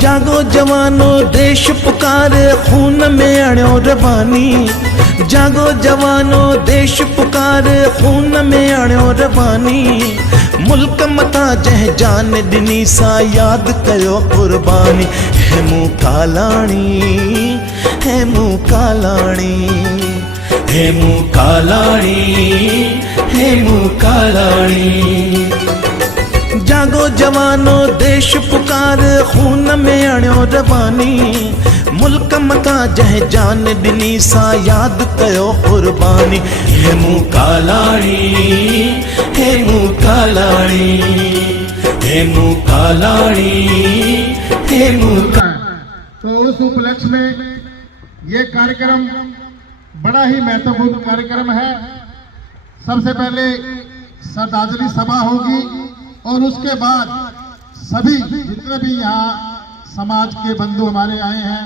जागो जवानो देश पुकारे खून में अणो रवानी। जागो जवानो देश पुकारे खून में अणो रवानी। मुल्क मथा जह जान दिनी सा याद कयो कुर्बानी। हेमू कालाणी हेमू कालाणी हेमू कालाणी हेमू कालाणी। जागो जवानो देश पुकार खून में अणो रवानी। मुल्क मथा जह जान दिनी सा याद कयो कुर्बानी। हेमू कालाणी हेमू कालाणी हेमू कालाणी हेमू। तो उस उपलक्ष्य में ये कार्यक्रम बड़ा ही महत्वपूर्ण कार्यक्रम है। सबसे पहले श्रद्धांजलि सभा होगी और उसके बाद सभी जितने भी यहाँ समाज के बंधु हमारे आए हैं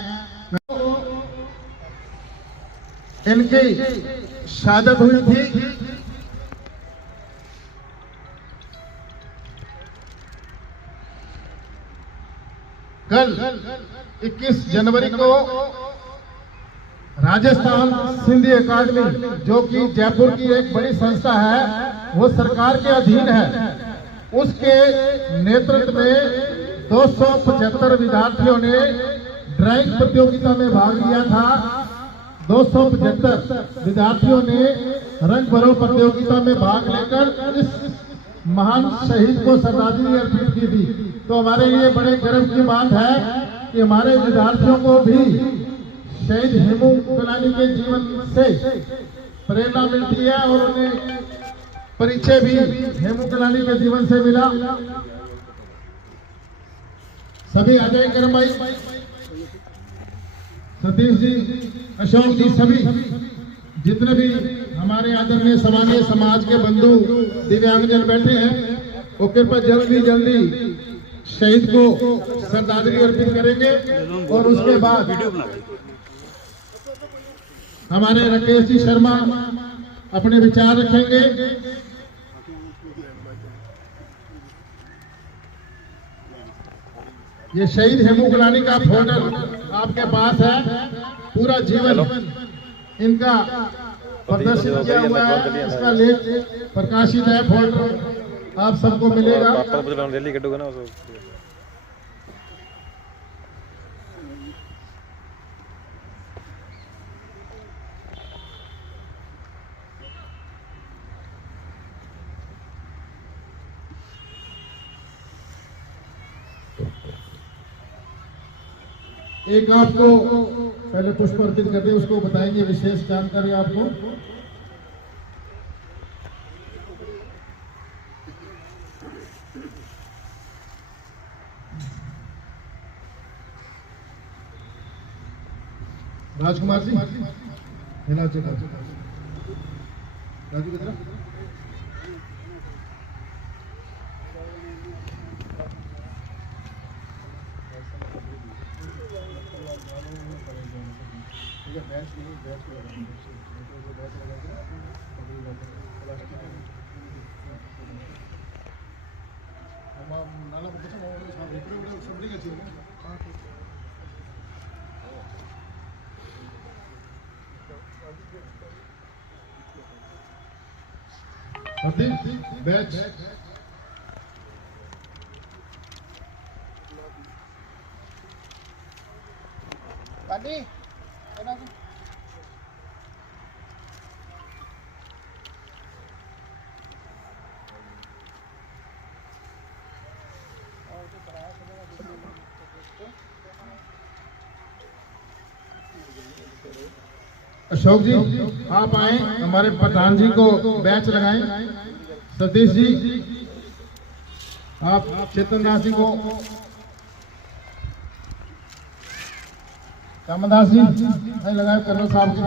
इनकी शहादत हुई थी। कल 21 जनवरी को राजस्थान सिंधी अकादमी जो कि जयपुर की एक बड़ी संस्था है, वो सरकार के अधीन है, उसके नेतृत्व में 275 विद्यार्थियों ने ड्राइंग प्रतियोगिता में भाग लिया था। 275 विद्यार्थियों ने रंग भरो प्रतियोगिता में भाग लेकर इस महान शहीद को श्रद्धांजलि अर्पित की थी। तो हमारे लिए बड़े गर्व की बात है कि हमारे विद्यार्थियों को भी शहीद हेमू कालाणी के जीवन से प्रेरणा मिलती है और उन्हें परिचय भी हेमू कालाणी के जीवन से मिला। सभी आ जाए करम भाई, सतीश जी, अशोक जी, सभी जितने भी हमारे आदरणीय सामान्य समाज के बंधु दिव्यांगजन बैठे हैं, वो कृपया जल्दी शहीद को श्रद्धांजलि अर्पित करेंगे। और उसके बाद हमारे राकेश जी शर्मा अपने विचार रखेंगे। ये शहीद हेमू कालाणी का फोल्डर आपके पास है, पूरा जीवन इनका प्रदर्शित किया हुआ है, इसका लेख प्रकाशित है, फोल्डर आप सबको मिलेगा। एक आपको पहले पुष्प अर्पित करते उसको बताएंगे विशेष जानकारी आपको। राजकुमार जी, राजू की तरफ बैच अशोक जी आप आए, हमारे प्रधान जी को बैच लगाएं। सतीश जी आप चेतन दास जी को, कामदास जी लगाए, कर्नल साहब जी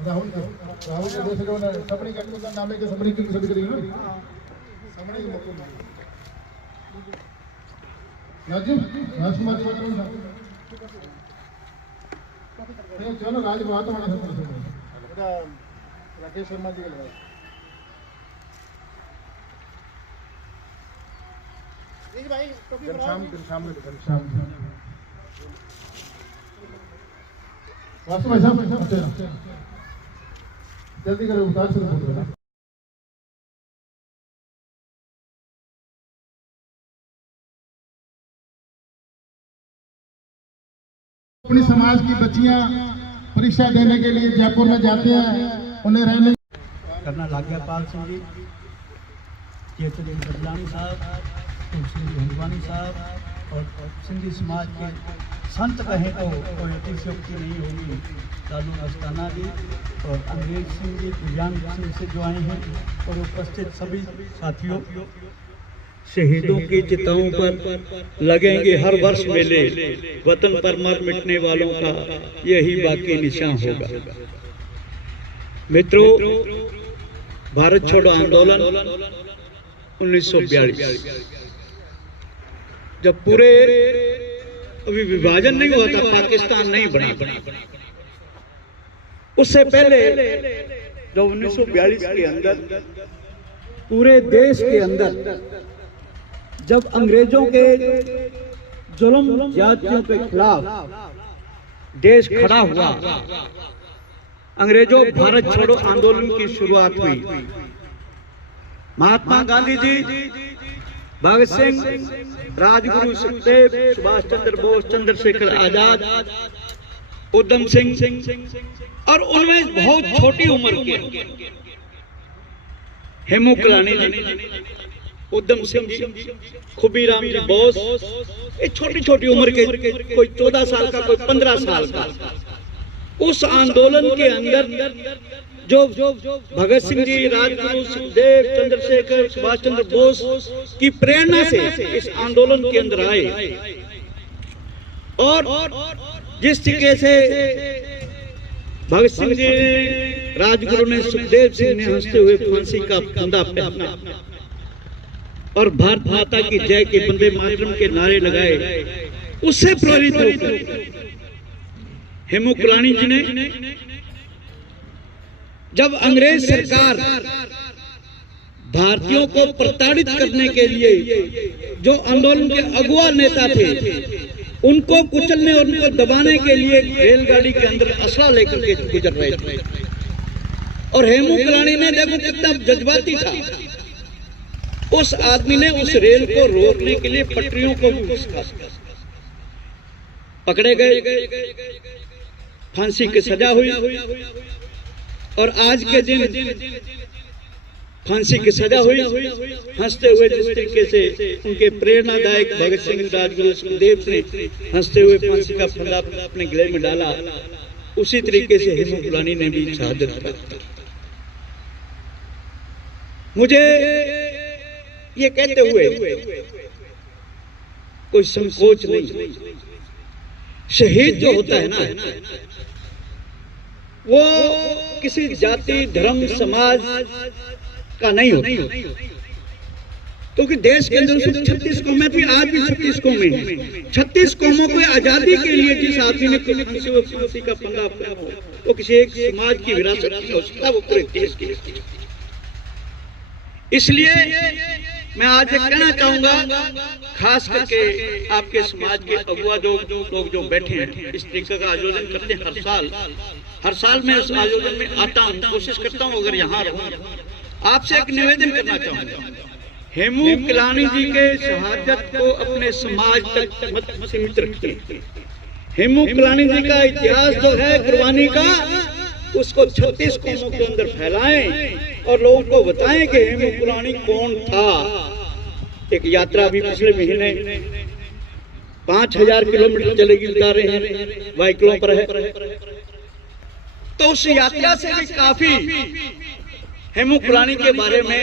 राहुल के सपनी का नाम है, सपनी की सदी करेंगे राजकुमार चलो राज बात राकेश शर्मा जी का वासु भाई साहब जल्दी करो, उतार शुरू करो। अपनी समाज की बच्चियां परीक्षा देने के लिए जयपुर में जाते हैं, उन्हें रहने कर्नल आज्ञापाल सिंह जी, चेतन बदलानी साहब, तुलसी हिंदवानी साहब और सिंधी समाज के संत कहें तो कोई अतिशयोक्ति नहीं होगी, लालू मस्ताना जी और अंग्रेज सिंह जी दिव्यांग सिंह से जो आए हैं और उपस्थित सभी साथियों, शहीदों की चिताओं पर लगेंगे हर वर्ष मेले, वतन पर मर मिटने वालों का यही बाकी निशान होगा। मित्रों, भारत छोड़ो आंदोलन 1942, जब पूरे अभी विभाजन नहीं हुआ था, पाकिस्तान नहीं बना, उससे पहले जब 1942 के अंदर पूरे देश के अंदर जब अंग्रेजों के जुल्म जातियों के खिलाफ देश खड़ा हुआ, अंग्रेजों भारत छोड़ो आंदोलन की शुरुआत हुई। महात्मा गांधी जी, भगत सिंह, राजगुरु सुखदेव, सुभाष चंद्र बोस, चंद्रशेखर आजाद, उधम सिंह और उनमें बहुत छोटी उम्र के हेमू कालानी जी, उधम सिंह जी, खुबीराम जी बोस, ये छोटी छोटी उम्र के, कोई 14 साल का, कोई 15 साल का, उस आंदोलन के अंदर जो भगत सिंह जी, राजगुरु सुखदेव, चंद्रशेखर, सुभाष चंद्र बोस की प्रेरणा से इस आंदोलन के अंदर आए और जिस तरीके से भगत सिंह जी, राजगुरु ने, सुखदेव सिंह ने हंसते हुए फांसी का फंदा पहना और भारत माता की जय के वंदे मातरम के नारे लगाए, उससे प्रेरित होकर हेमू कालानी जी ने, जब अंग्रेज सरकार भारतीयों को प्रताड़ित करने के लिए जो आंदोलन के अगुआ नेता थे, उनको कुचलने और उनको दबाने के लिए रेलगाड़ी के अंदर असला लेकर के गुजर रहे थे, और हेमू कालानी ने, देखो कितना जज्बाती था, उस आदमी ने उस रेल को रोकने के लिए पटरियों को पकड़े गए, फांसी की सजा हुई और आज के दिन फांसी की सजा हुई, हंसते हुए जिस तरीके से उनके प्रेरणादायक भगत सिंह, राजगुरु सुखदेव ने हंसते हुए फांसी का फंदा अपने गले में डाला, उसी तरीके से हेमू कालानी ने भी शहादत पाई। मुझे ये कहते हुए कोई संकोच नहीं, शहीद जो होता है ना, वो किसी जाति, धर्म, समाज का नहीं होता, क्योंकि देश के अंदर 36 कौमें थी, आज भी 36 कौमें हैं। 36 कौमों को आजादी के लिए जिस आदमी ने फांसी का फंदा अपना, वो किसी एक समाज की विरासत नहीं हो सकता, वो पूरे देश की। इसलिए मैं आज ये कहना चाहूंगा, खास करके आपके समाज के अगुआ लोग जो बैठे हैं, इस तरीके का आयोजन करते हैं हर साल मैं उस आयोजन में आता हूँ, कोशिश करता हूँ अगर यहाँ रहूँ। आपसे एक निवेदन करना चाहूंगा, हेमू कालानी जी के शहादत को अपने समाज तक मत सीमित रखिए। हेमू कालानी जी का इतिहास जो है कुर्बानी का, उसको 36 कौमों के अंदर फैलाएं और लोगों को बताएं कि हेमू कालानी कौन था। एक यात्रा भी पिछले महीने 5000 किलोमीटर चलेगी, बता रहे हैं, व्हीकलों पर है, तो उस यात्रा से भी काफी हेमू कालानी के बारे में,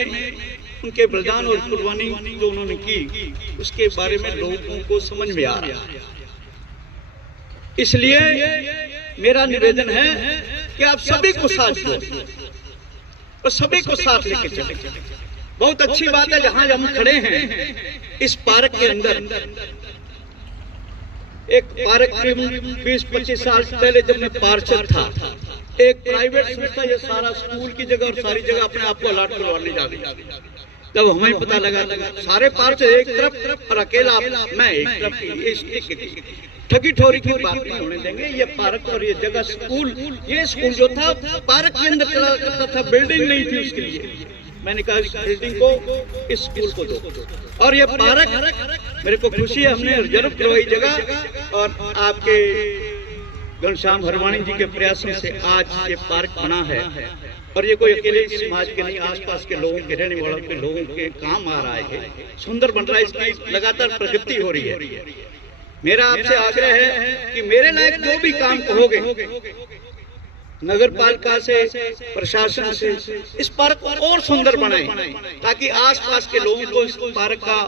उनके बलिदान और कुर्बानी जो उन्होंने की, उसके बारे में लोगों को समझ में आ रहा है। इसलिए मेरा निवेदन है कि आप सभी को साथ दो और सभी को साथ लेके चले। बहुत अच्छी बात है, जहां हम खड़े हैं इस पार्क के अंदर, एक पार्क 20-25 साल पहले जब मैं पार्षद था, एक प्राइवेट संस्था ये सारा स्कूल की जगह और सारी जगह अपने आप को अलाट करवाने जा रही, तब हमें पता लगा सारे पार्क से एक तरफ और अकेला मैं एक तरफ। ठगी ठोरी की बात नहीं होने देंगे। ये पार्क और ये जगह स्कूल, ये स्कूल जो था पार्क के अंदर चला करता था, बिल्डिंग नहीं थी उसके लिए। मैंने कहा इस बिल्डिंग को इस स्कूल को दो। और ये पार्क मेरे को खुशी है, हमने रिजर्व करवाई जगह और आपके घनश्याम हरवाणी जी के प्रयासों से आज ये पार्क बना है। और ये कोई अकेले समाज के नहीं, आसपास के लोगों के, रहने वालों के लोगों के काम आ रहा है, सुंदर बन रहा है, इसकी लगातार प्रगति हो रही है। मेरा आपसे आग्रह है कि मेरे लायक जो भी काम कहोगे नगर पालिका से, प्रशासन से, इस पार्क को और सुंदर बनाएं ताकि आसपास के लोगों को इस पार्क का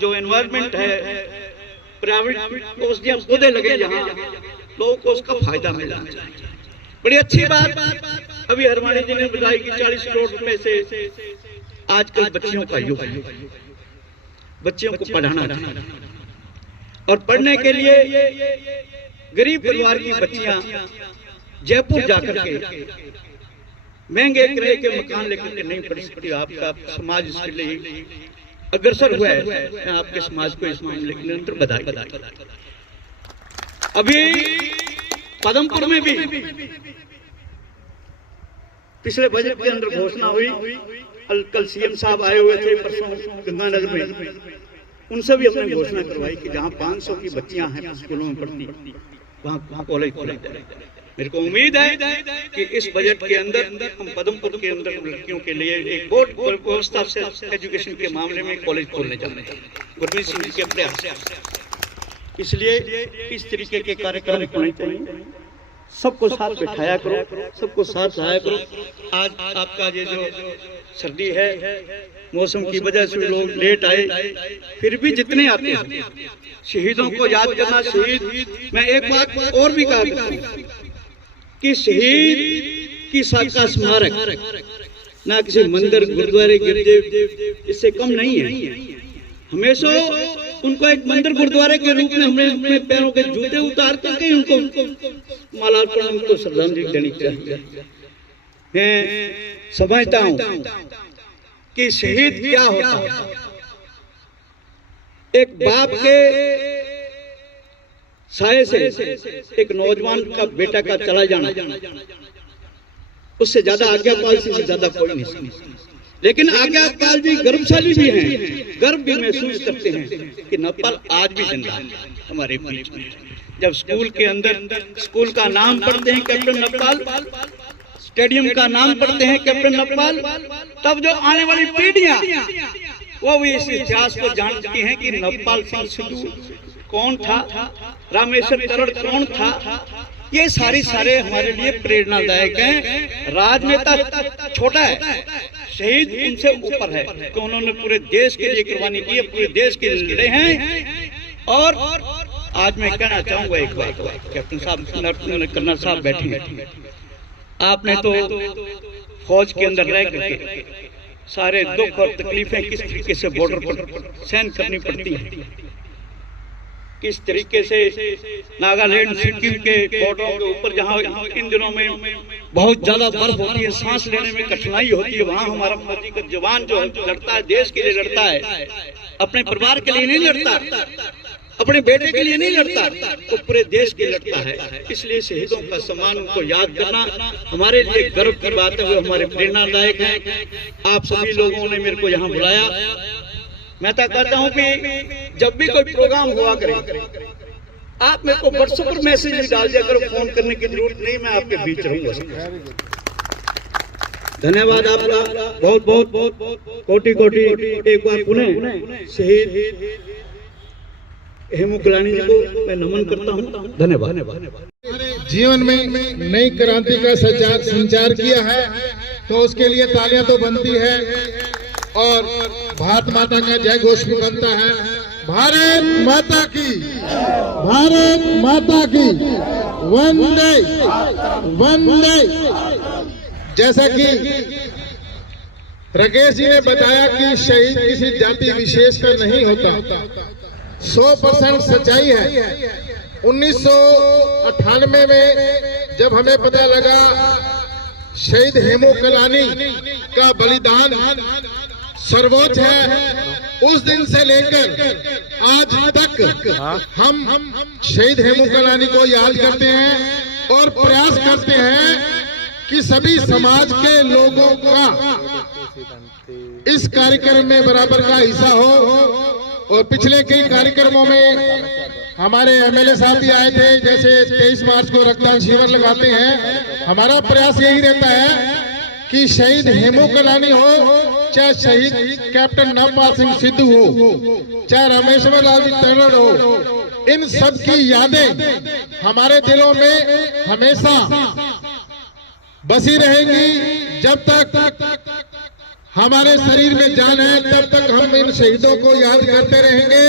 जो एनवायरनमेंट है, प्राइवेट औषधियां पौधे लगे जहाँ लोगों को उसका फायदा मिलना चाहिए। बड़ी अच्छी बात अभी हरवाणी जी ने बताई कि 40 करोड़ रुपए से आजकल बच्चियों का युग है, बच्चियों को पढ़ाना चाहिए। और पढ़ने के लिए गरीब परिवार की बच्चियां जयपुर जाकर के महंगे किराए के मकान लेकर के नहीं पढ़ सकती। आपका समाज इसके लिए अग्रसर हुआ है। मैं आपके समाज को इस मामले के निरंतर बधाई। अभी पदमपुर में भी पिछले बजट के अंदर घोषणा हुई, कल सीएम साहब आए हुए थे परसों गंगानगर में, उनसे भी हमने घोषणा करवाई कि जहाँ 500 की बच्चियां हैं स्कूलों में पढ़ती, वहाँ कॉलेज खोले जाए। मेरे को उम्मीद है कि इस बजट के अंदर हम पदमपुर के अंदर लड़कियों के लिए एक बोर्ड व्यवस्था से एजुकेशन के मामले में कॉलेज खोलने जा रहे हैं, गुरमीत सिंह जी के प्रयास। इसलिए इस तरीके के कार्यक्रम होने चाहिए। सबको साथ बिठाया करो, सबको साथ लाया करो। आज आपका ये जो सर्दी है, मौसम की वजह से लोग लेट आए, फिर भी जितने आते हैं शहीदों को याद करना। शहीद, मैं एक बात और भी कहा कि शहीद की का स्मारक ना किसी मंदिर, गुरुद्वारे, गिरजे इससे कम नहीं है। हमेशा उनको एक मंदिर, गुरुद्वारे के रूप में हमें अपने पैरों के जूते उतार करके उनको मालार्पण, उनको श्रद्धांजलि देनी चाहिए। मैं समझता हूँ कि शहीद क्या होता है। एक बाप के साये से एक नौजवान का बेटा का चला जाना, उससे ज्यादा आज्ञापाल से ज्यादा कोई नहीं। लेकिन आज्ञापाल भी गर्वशाली भी हैं, गर्व भी महसूस करते हैं कि नवपाल आज भी जिंदा है हमारे बीच में। जब स्कूल के अंदर स्कूल का नाम पढ़ते हैं कैप्टन नवपाल, स्टेडियम का नाम पढ़ते हैं कैप्टन नवपाल, तब जो आने वाली पीढ़ियां वो भी इस इतिहास को जानती हैं कि नवपाल सिंह सिद्धू कौन था, रामेश्वर तरड़ कौन था। ये सारे हमारे लिए प्रेरणादायक हैं। राजनेता छोटा है, शहीद उनसे ऊपर है कि उन्होंने पूरे देश के लिए कुर्बानी की है, पूरे देश के लिए लड़े हैं। और आज मैं कहना चाहूंगा एक बात, कैप्टन साहब, कर्नल साहब बैठे हैं, आपने तो फौज के अंदर रह करके सारे दुख और तकलीफें किस तरीके से बॉर्डर पर सहन करनी पड़ती हैं, किस तरीके से नागालैंड, सिक्किम के बॉर्डरों के ऊपर जहाँ इन दिनों में बहुत ज्यादा बर्फ होती है, सांस लेने में कठिनाई होती है, वहाँ हमारा फौजी का जवान जो लड़ता है, देश के लिए लड़ता है, अपने परिवार के लिए नहीं लड़ता, अपने बेटे के लिए नहीं लड़ता, तो पूरे देश के लड़ता है। इसलिए शहीदों का सम्मान, उनको याद करना हमारे लिए गर्व की बात है, वो हमारे प्रेरणादायक हैं। आप सभी लोगों ने मेरे को यहाँ बुलाया। मैं तो कहता हूँ कि जब भी कोई प्रोग्राम हुआ करे, आप मेरे को व्हाट्सएप पर मैसेज भी डाल दिया करो, फोन करने की जरूरत नहीं, मैं आपके बीच रहूंगा। धन्यवाद आपका, बहुत बहुत कोटि कोटि। एक बार पुनः शहीद हेमू कलानी जी को मैं नमन करता हूँ। धन्यवाद। जीवन में नई क्रांति का संचार किया है, तो उसके लिए तालियां तो बनती है और भारत माता का जय घोष भी बनता है। भारत माता की, भारत माता की, वंदे वंदे। जैसा कि राकेश जी ने बताया कि शहीद किसी जाति विशेष का नहीं होता, 100% सच्चाई है। 1998 में जब हमें पता लगा शहीद हेमू कलानी का बलिदान सर्वोच्च है। उस दिन से लेकर आज तक हम शहीद हेमू कालानी को याद करते हैं और प्रयास करते हैं कि सभी समाज के लोगों का इस कार्यक्रम में बराबर का हिस्सा हो। और पिछले कई कार्यक्रमों में हमारे एमएलए साहब भी आए थे, जैसे 23 मार्च को रक्तदान शिविर लगाते हैं। हमारा प्रयास यही रहता है कि शहीद हेमू कालानी हो, चाहे शहीद कैप्टन नवपाल सिंह सिद्धू हो, चाहे रामेश्वर लाल जी टंडन हो, इन सब की यादें हमारे दिलों में हमेशा बसी रहेंगी। जब तक हमारे शरीर में जान है तब तक हम इन शहीदों को याद करते रहेंगे।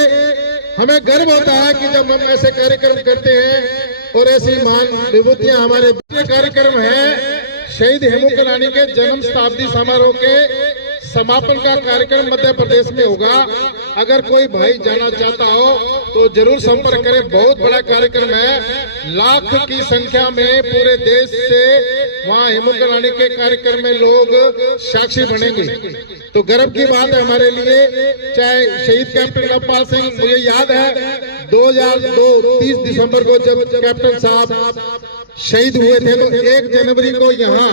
हमें गर्व होता है कि जब हम ऐसे कार्यक्रम करते हैं और ऐसी महान विभूतियां हमारे कार्यक्रम है। शहीद हेमू कालानी के जन्म शताब्दी समारोह के समापन का कार्यक्रम मध्य प्रदेश में होगा। अगर कोई भाई जाना चाहता हो तो जरूर संपर्क करें। बहुत बड़ा कार्यक्रम है, लाख की संख्या में पूरे देश से वहाँ हेमू कालानी के कार्यक्रम में लोग साक्षी बनेंगे। तो गर्व की बात है हमारे लिए। चाहे शहीद कैप्टन नवपाल सिंह, मुझे याद है 2002 30 दिसंबर को जब कैप्टन साहब शहीद हुए थे तो 1 जनवरी को यहाँ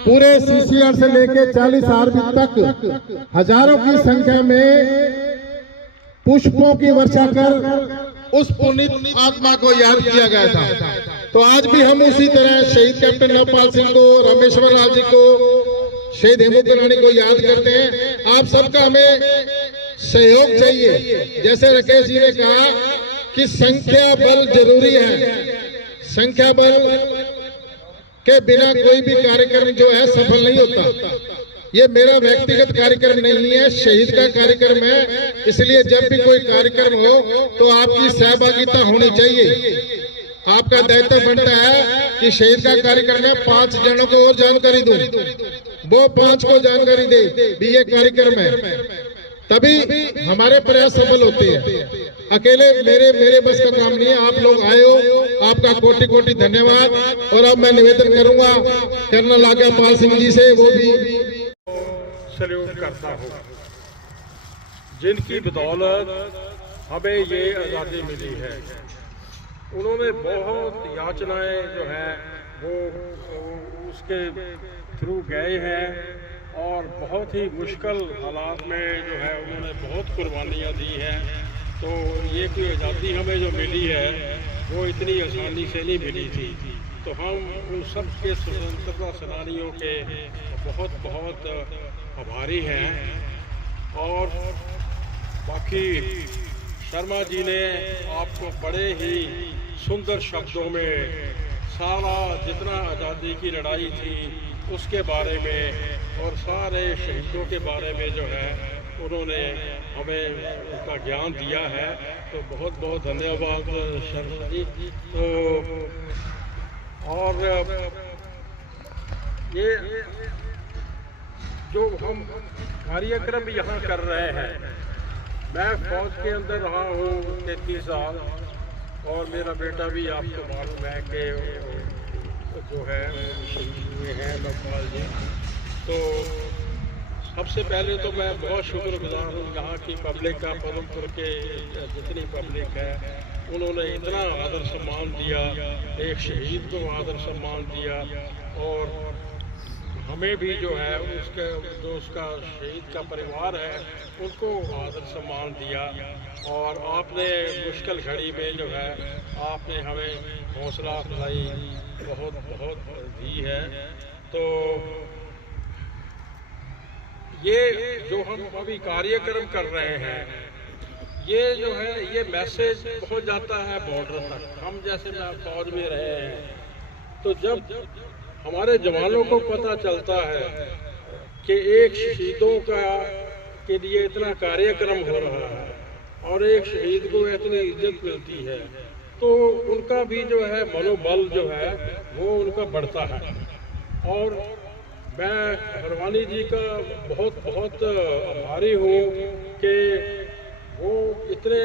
पूरे सीसीआर से लेकर 40 आर्मी तक हजारों की संख्या में पुष्पों की वर्षा कर उस पुनीत आत्मा को याद किया गया था। तो आज भी हम उसी तरह शहीद कैप्टन नवपाल सिंह को, रामेश्वर लाल जी को, शहीद हेमू कालानी को याद करते हैं। आप सबका हमें सहयोग चाहिए। जैसे राकेश जी ने कहा कि संख्या बल जरूरी है, संख्या बल के बिना कोई भी कार्यक्रम जो है सफल नहीं होता। ये मेरा व्यक्तिगत कार्यक्रम नहीं है, शहीद का कार्यक्रम है। इसलिए जब भी कोई कार्यक्रम हो तो आपकी सहभागिता होनी चाहिए। आपका दायित्व बनता है कि शहीद का कार्यक्रम है, 5 जनों को और जानकारी दूं, वो 5 को जानकारी दे भी ये कार्यक्रम है, तभी हमारे प्रयास सफल होते हैं। अकेले मेरे बस का काम नहीं है। आप लोग आए हो, आपका कोटि कोटि धन्यवाद। और अब मैं निवेदन करूंगा कर्नल आज्ञापाल सिंह जी से, वो भी सल्यूट करता हूँ, जिनकी बदौलत हमें ये आज़ादी मिली है। उन्होंने बहुत याचनाएं जो है वो उसके थ्रू गए हैं और बहुत ही मुश्किल हालात में जो है उन्होंने बहुत कुर्बानियाँ दी हैं। तो ये कोई आज़ादी हमें जो मिली है वो इतनी आसानी से नहीं मिली थी। तो हम उन सब के स्वतंत्रता सेनानियों के बहुत बहुत आभारी हैं। और बाकी शर्मा जी ने आपको बड़े ही सुंदर शब्दों में सारा जितना आज़ादी की लड़ाई थी उसके बारे में और सारे शहीदों के बारे में जो है उन्होंने हमें उनका ज्ञान दिया है। तो बहुत बहुत धन्यवाद शर्मा जी। तो और ये जो हम कार्यक्रम यहाँ कर रहे हैं, मैं फौज के अंदर रहा हूँ 33 साल और मेरा बेटा भी आपको मालूम है कि जो है शहीद हुए हैं नवपाल जी। तो सबसे पहले तो मैं बहुत शुक्रगुजार हूँ यहाँ की पब्लिक का, पदमपुर के जितनी पब्लिक है उन्होंने इतना आदर सम्मान दिया, एक शहीद को आदर सम्मान दिया और हमें भी जो है उसका शहीद का परिवार है उनको आदर सम्मान दिया। और आपने मुश्किल घड़ी में जो है आपने हमें हौसला अफजाई बहुत बहुत दी है। तो ये जो हम अभी कार्यक्रम कर रहे हैं ये जो है ये मैसेज पहुंच जाता है बॉर्डर तक। हम जैसे फौज में रहे हैं तो जब हमारे जवानों को पता चलता है कि एक शहीदों के लिए इतना कार्यक्रम हो रहा है और एक शहीद को इतनी इज्जत मिलती है तो उनका भी जो है मनोबल जो है वो उनका बढ़ता है। और मैं हरवानी जी का बहुत बहुत आभारी हूँ कि वो इतने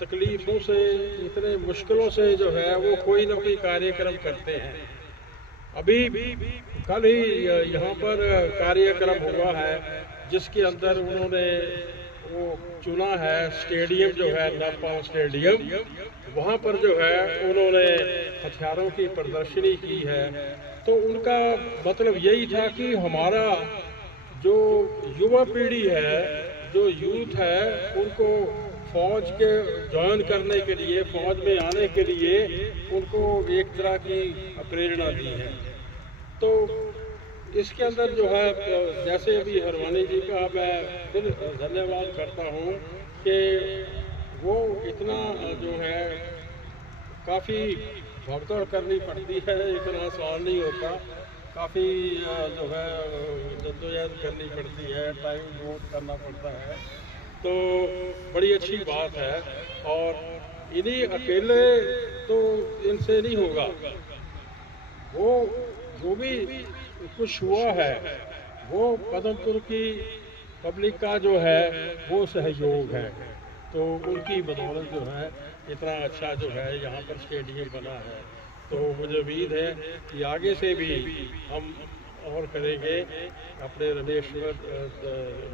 तकलीफ़ों से, इतने मुश्किलों से जो है वो कोई ना कोई कार्यक्रम करते हैं। अभी कल ही यहाँ पर कार्यक्रम हुआ है जिसके अंदर उन्होंने वो चुना है स्टेडियम जो है नरपाल स्टेडियम, वहाँ पर जो है उन्होंने हथियारों की प्रदर्शनी की है। तो उनका मतलब यही था कि हमारा जो युवा पीढ़ी है, जो यूथ है, उनको फौज के ज्वाइन करने के लिए, फौज में आने के लिए उनको एक तरह की प्रेरणा दी है। तो इसके अंदर जो है, जैसे अभी हरवानी जी का मैं फिर धन्यवाद करता हूँ कि वो इतना जो है काफ़ी भागदौड़ करनी पड़ती है, इतना आसान नहीं होता, काफ़ी जो है जद्दोजहद करनी पड़ती है, टाइम वोट करना पड़ता है। तो बड़ी अच्छी बात है और इन्हीं अकेले तो इनसे नहीं होगा, वो जो भी कुछ हुआ है वो पदमपुर की पब्लिक का जो है वो सहयोग है। तो उनकी बदौलत जो है इतना अच्छा जो है यहाँ पर स्टेडियम बना है। तो मुझे उम्मीद है कि आगे से भी हम और करेंगे। अपने रमेश्वर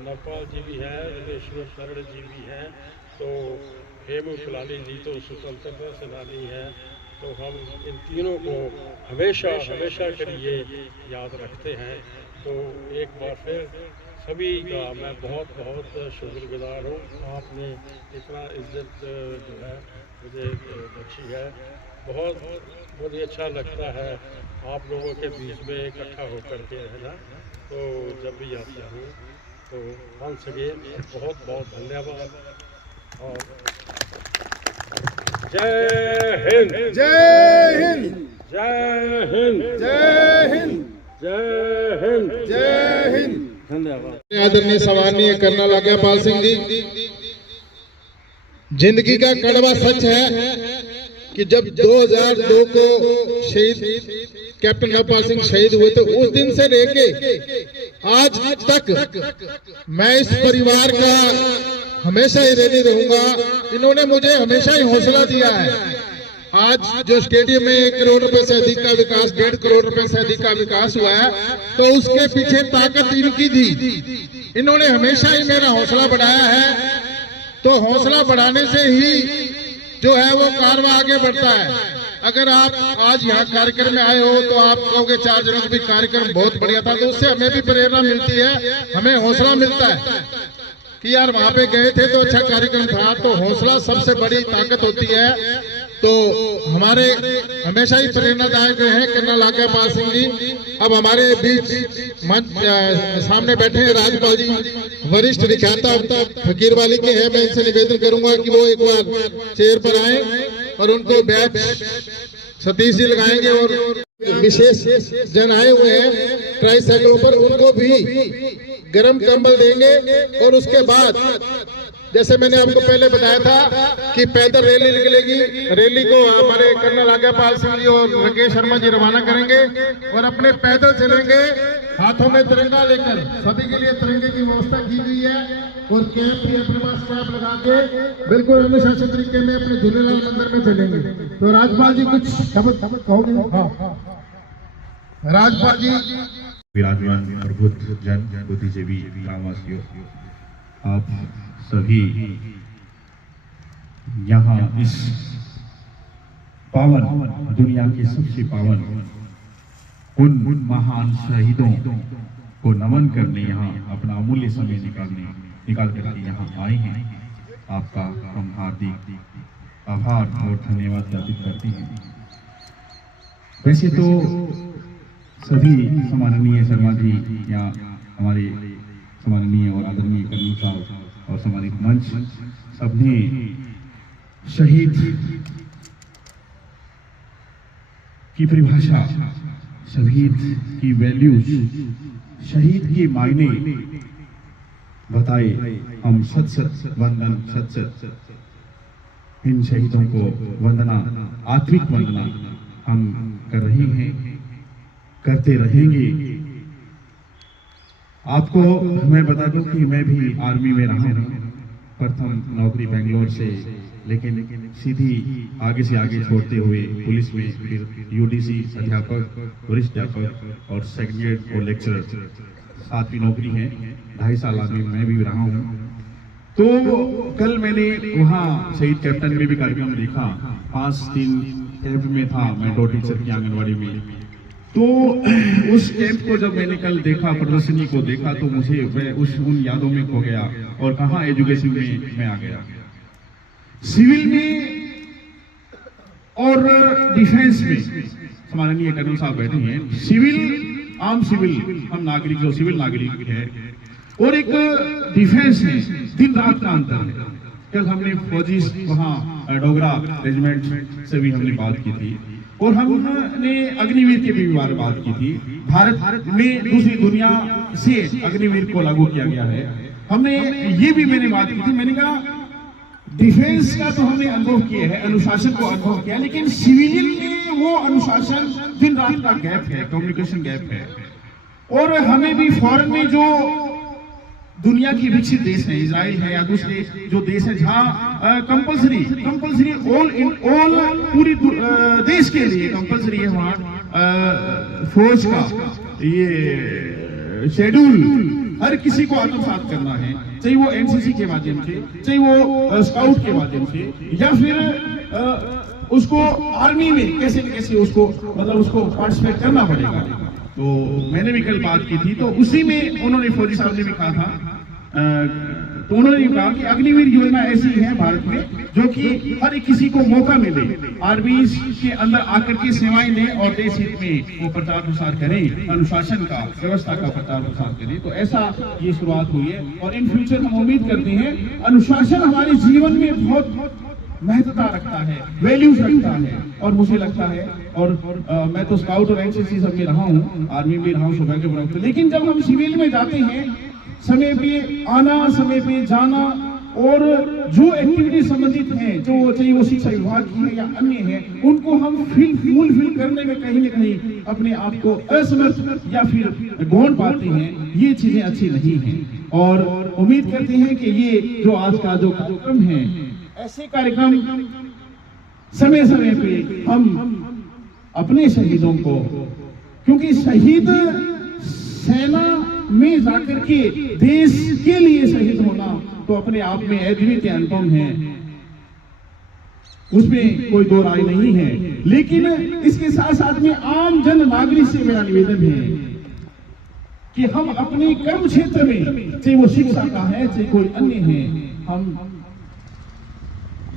नरपाल जी भी हैं, रमेश्वर शरण जी भी हैं, तो हेमू खिलानी जी तो स्वतंत्रता सेनानी हैं। तो हम इन तीनों को हमेशा हमेशा के लिए याद रखते हैं। तो एक बार फिर सभी का मैं बहुत बहुत शुक्रगुजार हूँ। आपने इतना इज्जत जो है मुझे बख्शी है, बहुत मुझे अच्छा लगता है आप लोगों के बीच में इकट्ठा होकर के रहना। तो जब भी आता हूँ तो वंस अगेन बहुत बहुत धन्यवाद और जय हिंद, जय हिंद, जय हिंद, जय हिंद, जय हिंद, जय हिंद। धन्यवाद। आदरणीय सम्माननीय कर्नल आज्ञापाल सिंह जी, जिंदगी का कड़वा सच है कि जब 2002 को शहीद कैप्टन नरपाल सिंह शहीद हुए तो उस दिन से लेके आज तक मैं इस परिवार का हमेशा ही ऋणी रहूंगा। इन्होंने मुझे हमेशा ही हौसला दिया है। आज जो स्टेडियम में 1 करोड़ रुपए से अधिक का विकास, 1.5 करोड़ रुपए से अधिक का विकास हुआ है, तो उसके पीछे ताकत इनकी थी। इन्होंने हमेशा ही मेरा हौसला बढ़ाया है। तो हौसला बढ़ाने से ही जो है वो कारवां आगे बढ़ता है। अगर आप आज यहाँ कार्यक्रम में आए हो तो आप कहोगे 4 जनों का भी कार्यक्रम बहुत बढ़िया था, तो उससे हमें भी प्रेरणा मिलती है, हमें हौसला मिलता है कि यार वहाँ पे गए थे तो अच्छा कार्यक्रम था। तो हौसला सबसे बड़ी ताकत होती है। तो हमारे हमेशा ही प्रेरणादायक हैं कर्नल आज्ञापाल सिंह जी। अब हमारे बीच मंच सामने बैठे हैं राजपाल जी, वरिष्ठ विख्याता फकीर वाली के हैं। मैं इनसे निवेदन करूंगा कि वो एक बार चेयर पर आए और उनको बैच सतीश जी लगाएंगे। और विशेष जन आए हुए हैं ट्राईसाइकिलों पर, उनको भी गर्म कंबल देंगे। और उसके बाद जैसे मैंने आपको पहले बताया था कि पैदल रैली निकलेगी। रैली को हमारे कर्नल आज्ञापाल सिंह जी और राकेश शर्मा जी रवाना करेंगे और अपने पैदल चलेंगे, हाथों में तिरंगा लेकर। सभी के लिए तिरंगे की व्यवस्था की गई है और कैंप भी अपने पास कैंप लगा के बिल्कुल अनुशासित तरीके में अपने झूलेलाल मंदिर में चलेंगे। तो राजपाल जी कुछ शब्द कहोगे? हाँ, राजपाल जी। विराजमान प्रबुद्ध जन, बुद्धिजीवी, ग्रामवासियों, आप सभी यहाँ इस पावन, दुनिया के सबसे पावन उन महान शहीदों को नमन करने यहाँ अपना अमूल्य समय निकाल करके यहाँ आए हैं। आपका हम हार्दिक आभार और धन्यवाद ज्ञापित करते हैं। वैसे तो सभी सम्माननीय शर्मा जी या हमारे सम्माननीय और आदरणीय कर्नल साहब और सम्मानित मंच सबने शहीद की परिभाषा, शहीद की वैल्यूज, शहीद के मायने बताए। हम सत वंदन, सत इन शहीदों को वंदना, आत्मिक वंदना हम कर रहे हैं, करते रहेंगे। आपको मैं बता दूं कि मैं भी आर्मी में रहा हूँ। प्रथम नौकरी बेंगलोर से, लेकिन सीधी आगे से आगे छोड़ते हुए पुलिस में, फिर यूडीसी अध्यापक, वरिष्ठ अध्यापक और सेकेंडरी और लेक्चरर, साथ भी नौकरी है, 2.5 साल आगे मैं भी रहा हूँ। तो कल मैंने वहाँ शहीद कैप्टन में भी कार्यक्रम देखा, 5-3 कैंप में था मैं, 2 टीचर की आंगनबाड़ी में। तो उस कैंप को जब मैंने कल देखा, प्रदर्शनी को देखा, तो मुझे मैं उन यादों में खो गया और कहाँ एजुकेशन में मैं आ गया। सिविल में और डिफेंस में माननीय कर्नल साहब बैठे हैं। सिविल, आम सिविल, हम नागरिक जो सिविल नागरिक है, और एक डिफेंस है, दिन रात का अंतर है। कल हमने फौजी वहाँ डोगरा रेजिमेंट से भी हमने बात की थी, और हमने अग्निवीर के भी बारे में बात की थी। भारत में दूसरी दुनिया से अग्निवीर को लागू किया गया है। हमने ये भी मैंने बात की थी, मैंने कहा डिफेंस का तो हमने अनुभव किया है, अनुशासन को अनुभव किया, लेकिन सिविलियन में वो अनुशासन दिन रात का गैप है, कम्युनिकेशन गैप है। और हमें भी फॉरेन में जो दुनिया की विकसित देश है, इजराइल है या दूसरे जो देश है, जहाँ कंपल्सरी ऑल पूरी देश के लिए कंपल्सरी है वहाँ फौज का ये शेड्यूल हर किसी को आत्मसात करना है, चाहे वो एनसीसी के माध्यम से, चाहे वो स्काउट के माध्यम से, या फिर उसको आर्मी में कैसे न कैसे उसको मतलब उसको पार्टिसिपेट करना पड़ेगा। तो मैंने भी कल बात की थी, तो उसी में उन्होंने फौजी साहब ने भी कहा था, तो उन्होंने कहा कि अग्निवीर योजना ऐसी है भारत में जो कि हर किसी को मौका मिले, आर्मी के अंदर आकर के सेवाएं दें और देश हित में वो प्रचार प्रसार करें, अनुशासन का, व्यवस्था का प्रचार प्रसार करें। तो ऐसा ये शुरुआत हुई है, और इन फ्यूचर हम उम्मीद करते हैं अनुशासन हमारे जीवन में बहुत महत्वता रखता है, वैल्यूज रखता है। और मुझे लगता है, और मैं तो स्काउट और एनसीसी सब में रहा हूँ, आर्मी में रहा हूँ, सौभाग्यपूर्ण। लेकिन जब हम सिविल में जाते हैं, समय पे आना, समय पे जाना, और जो एक्टिविटी संबंधित हैं, जो चाहे वो शिक्षा विभाग की है या अन्य है, उनको हम फुलफिल करने में कहीं न कहीं अपने आप को असमर्थ या फिर गौण पाते हैं। ये चीजें अच्छी नहीं हैं, और उम्मीद करते हैं कि ये जो आज का जो कार्यक्रम है, ऐसे कार्यक्रम समय समय पे हम अपने शहीदों को, क्योंकि शहीद सेना में जाकर के देश के लिए शहीद होना तो अपने आप में अद्वितीय अनुपम है, उसमें कोई दो राय नहीं है। लेकिन इसके साथ साथ में आम जन नागरिक से मेरा निवेदन है कि हम अपने कर्म क्षेत्र में, चाहे वो शिक्षा का है, चाहे कोई अन्य है, हम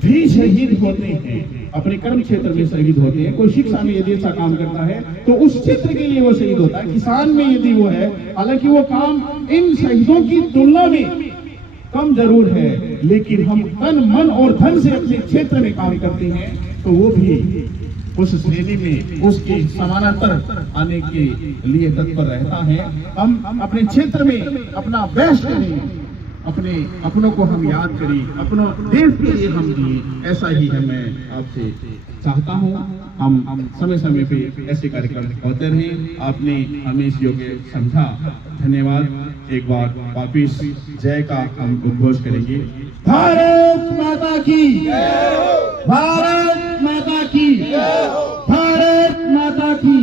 भी शहीद होते हैं, अपने कर्म क्षेत्र में शहीद होते हैं। कोई शिक्षा में यदि अच्छा काम करता है तो उस क्षेत्र के लिए वो शहीद होता है। किसान में यदि वो है, हालांकि वो काम इन शहीदों की तुलना में कम जरूर है, लेकिन हम तन मन और धन से अपने क्षेत्र में काम करते हैं, तो वो भी उस श्रेणी में उसके समानांतर आने के लिए तत्पर रहता है। हम अपने क्षेत्र में अपना बेस्ट करें, अपने अपनों को हम याद करें, अपनों देश के लिए हम दिए, ऐसा ही है मैं आपसे चाहता हूँ। हम समय समय पे ऐसे कार्यक्रम होते रहें। आपने हमें इस योग्य समझा, धन्यवाद। एक बार वापिस जय का हम उद्घोष करेंगे। भारत माता की, भारत माता की, भारत माता की।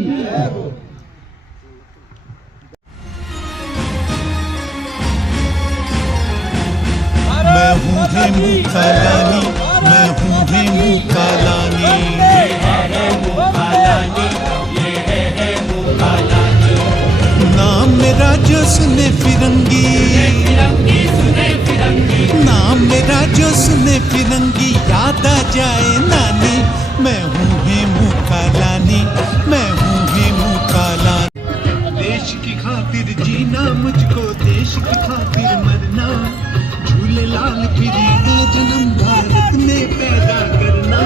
मैं हूँ हेमू कालानी, मैं हूँ हेमू कालानी, नाम मेरा जो सुने फिरंगी, नाम मेरा जो सुने फिरंगी, याद आ जाए नानी। मैं हूँ हेमू कालानी, मैं हूँ हेमू कालानी। देश की खातिर जीना, मुझको देश की खातिर मरना, झूले लाल फिरी दो जन्म भारत में पैदा करना।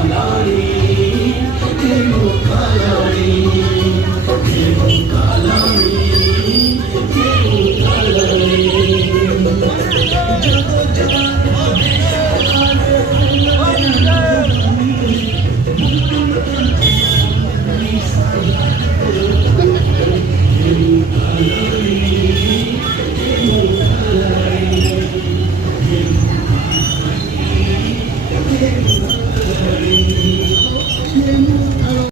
Kalangi